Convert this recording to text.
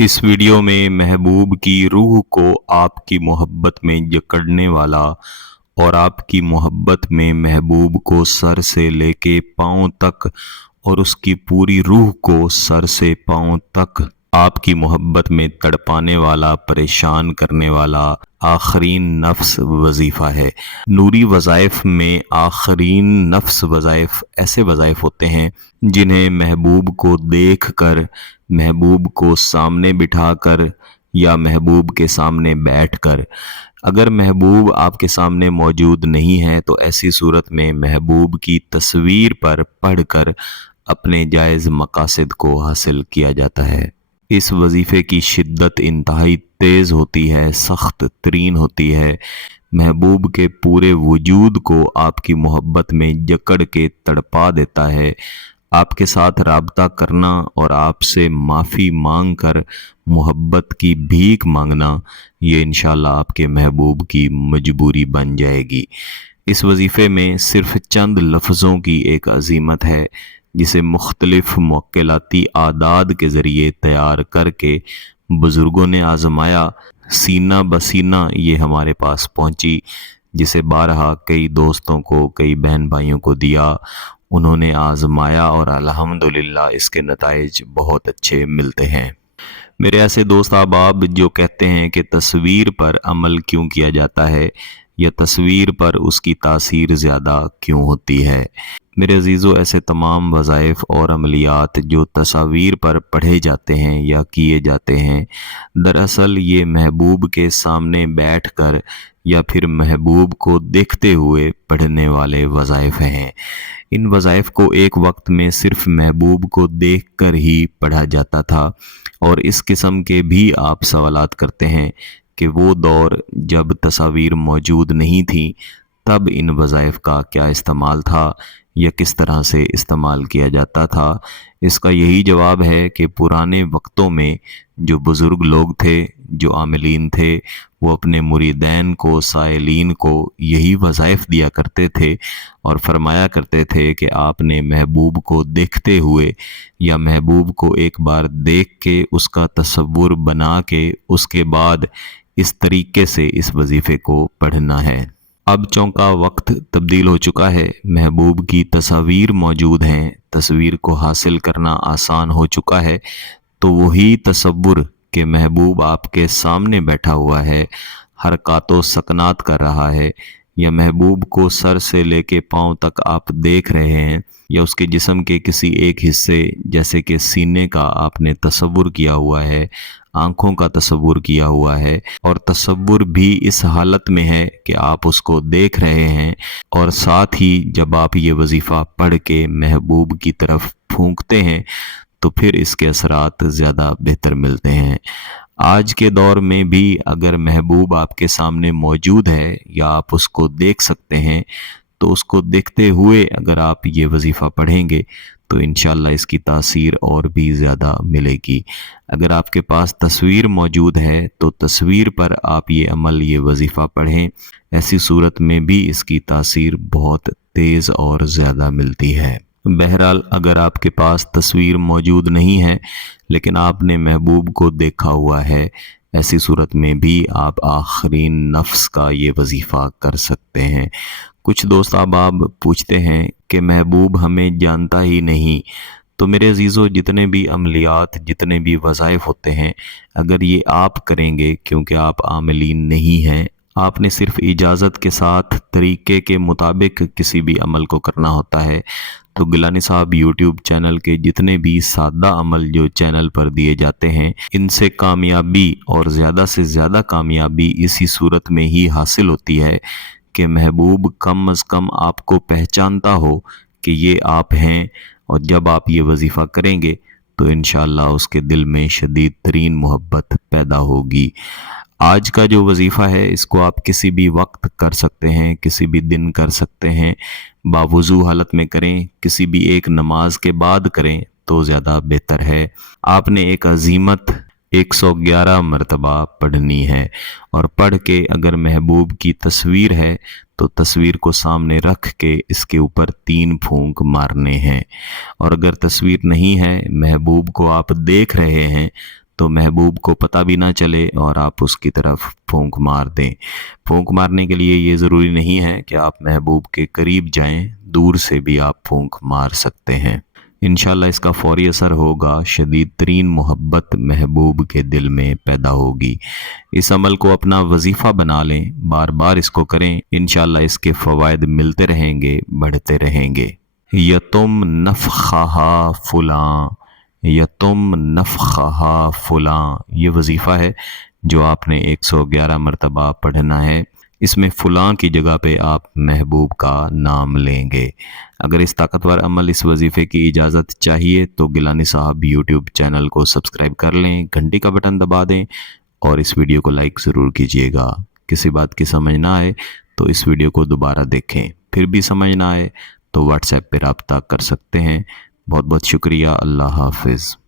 इस वीडियो में महबूब की रूह को आपकी मोहब्बत में जकड़ने वाला और आपकी मोहब्बत में महबूब को सर से लेके पांव तक और उसकी पूरी रूह को सर से पांव तक आपकी मोहब्बत में तड़पाने वाला, परेशान करने वाला आखरीन नफ्स वजीफ़ा है। नूरी वज़ाइफ में आखरीन नफ्स वज़ाइफ ऐसे वज़ाइफ होते हैं जिन्हें महबूब को देख कर, महबूब को सामने बिठाकर या महबूब के सामने बैठकर, अगर महबूब आपके सामने मौजूद नहीं है तो ऐसी सूरत में महबूब की तस्वीर पर पढ़कर अपने जायज़ मकासद को हासिल किया जाता है। इस वजीफ़े की शिद्दत इंतहाई तेज़ होती है, सख्त तरीन होती है। महबूब के पूरे वजूद को आपकी मोहब्बत में जकड़ के तड़पा देता है। आपके साथ राब्ता करना और आपसे माफ़ी मांग कर मोहब्बत की भीख मांगना, ये इंशाल्लाह आपके महबूब की मजबूरी बन जाएगी। इस वजीफ़े में सिर्फ़ चंद लफ्ज़ों की एक अज़ीमत है जिसे मुख्तलिफ़ मुक्कलाती आदाद के ज़रिए तैयार करके बुज़ुर्गों ने आज़माया। सीना बसीना ये हमारे पास पहुँची, जिसे बारहा कई दोस्तों को, कई बहन भाइयों को दिया, उन्होंने आज़माया और अल्हम्दुलिल्लाह इसके नताइज बहुत अच्छे मिलते हैं। मेरे ऐसे दोस्त अहबाब जो कहते हैं कि तस्वीर पर अमल क्यों किया जाता है या तस्वीर पर उसकी तासीर ज़्यादा क्यों होती है। मेरे अजीज़ों, ऐसे तमाम वज़ाइफ और अमलियात जो तस्वीर पर पढ़े जाते हैं या किए जाते हैं, दरअसल ये महबूब के सामने बैठकर या फिर महबूब को देखते हुए पढ़ने वाले वज़ाइफ हैं। इन वज़ाइफ को एक वक्त में सिर्फ़ महबूब को देखकर ही पढ़ा जाता था और इस किस्म के भी आप सवालात करते हैं कि वो दौर जब तस्वीर मौजूद नहीं थी तब इन वज़ाइफ का क्या इस्तेमाल था या किस तरह से इस्तेमाल किया जाता था। इसका यही जवाब है कि पुराने वक्तों में जो बुज़ुर्ग लोग थे, जो आमिलीन थे, वो अपने मुरीदैन को, साइलीन को यही वज़ाइफ दिया करते थे और फरमाया करते थे कि आपने महबूब को देखते हुए या महबूब को एक बार देख के उसका तसव्वुर बना के उसके बाद इस तरीके से इस वजीफ़े को पढ़ना है। अब चौंका वक्त तब्दील हो चुका है, महबूब की तस्वीर मौजूद हैं, तस्वीर को हासिल करना आसान हो चुका है, तो वही तसव्वुर कि महबूब आपके सामने बैठा हुआ है, हरकातो सकनात कर रहा है, या महबूब को सर से लेके पांव तक आप देख रहे हैं, या उसके जिस्म के किसी एक हिस्से जैसे कि सीने का आपने तसव्वुर किया हुआ है, आँखों का तसव्वुर किया हुआ है, और तसव्वुर भी इस हालत में है कि आप उसको देख रहे हैं, और साथ ही जब आप ये वजीफ़ा पढ़ के महबूब की तरफ फूंकते हैं तो फिर इसके असरात ज़्यादा बेहतर मिलते हैं। आज के दौर में भी अगर महबूब आपके सामने मौजूद है या आप उसको देख सकते हैं, तो उसको देखते हुए अगर आप ये वजीफ़ा पढ़ेंगे तो इंशाल्लाह इसकी तासीर और भी ज़्यादा मिलेगी। अगर आपके पास तस्वीर मौजूद है तो तस्वीर पर आप ये अमल, ये वजीफ़ा पढ़ें, ऐसी सूरत में भी इसकी तासीर बहुत तेज़ और ज़्यादा मिलती है। बहरहाल, अगर आपके पास तस्वीर मौजूद नहीं है लेकिन आपने महबूब को देखा हुआ है, ऐसी सूरत में भी आप आखरीन नफ्स का ये वजीफ़ा कर सकते हैं। कुछ दोस्त अहबाब पूछते हैं कि महबूब हमें जानता ही नहीं। तो मेरे अजीज़ों, जितने भी अमलियात, जितने भी वज़ाइफ होते हैं, अगर ये आप करेंगे, क्योंकि आप आमिलीन नहीं हैं, आपने सिर्फ इजाज़त के साथ तरीके के मुताबिक किसी भी अमल को करना होता है, तो गिलानी साहब यूट्यूब चैनल के जितने भी सादा अमल जो चैनल पर दिए जाते हैं, इनसे कामयाबी और ज़्यादा से ज़्यादा कामयाबी इसी सूरत में ही हासिल होती है कि महबूब कम अज़ कम आपको पहचानता हो कि ये आप हैं, और जब आप ये वजीफ़ा करेंगे तो इंशाअल्लाह उसके दिल में शदीद तरीन मोहब्बत पैदा होगी। आज का जो वजीफ़ा है इसको आप किसी भी वक्त कर सकते हैं, किसी भी दिन कर सकते हैं, बावुज़ू हालत में करें, किसी भी एक नमाज के बाद करें तो ज़्यादा बेहतर है। आपने एक अज़ीमत 111 मरतबा पढ़नी है, और पढ़ के अगर महबूब की तस्वीर है तो तस्वीर को सामने रख के इसके ऊपर 3 फूंक मारने हैं, और अगर तस्वीर नहीं है, महबूब को आप देख रहे हैं, تو محبوب کو پتہ بھی نہ چلے اور آپ اس کی طرف پھونک مار دیں۔ پھونک مارنے کے لیے یہ ضروری نہیں ہے کہ آپ محبوب کے قریب جائیں، دور سے بھی آپ پھونک مار سکتے ہیں۔ انشاءاللہ اس کا فوری اثر ہوگا، شدید ترین محبت محبوب کے دل میں پیدا ہوگی۔ اس عمل کو اپنا وظیفہ بنا لیں، بار بار اس کو کریں، انشاءاللہ اس کے فوائد ملتے رہیں گے، بڑھتے رہیں گے۔ یتم نفخہا فلاں، یتم نفخہا فلاں، یہ وظیفہ ہے جو آپ نے 111 مرتبہ پڑھنا ہے۔ اس میں فلاں کی جگہ پہ آپ محبوب کا نام لیں گے۔ اگر اس طاقتور عمل، اس وظیفے کی اجازت چاہیے تو گیلانی صاحب یوٹیوب چینل کو سبسکرائب کر لیں، گھنٹی کا بٹن دبا دیں اور اس ویڈیو کو لائک ضرور کیجیے گا۔ کسی بات کی سمجھ نہ آئے تو اس ویڈیو کو دوبارہ دیکھیں، پھر بھی سمجھ نہ آئے تو واٹس ایپ پہ رابطہ کر سکتے ہیں۔ بہت بہت شکریہ، اللہ حافظ۔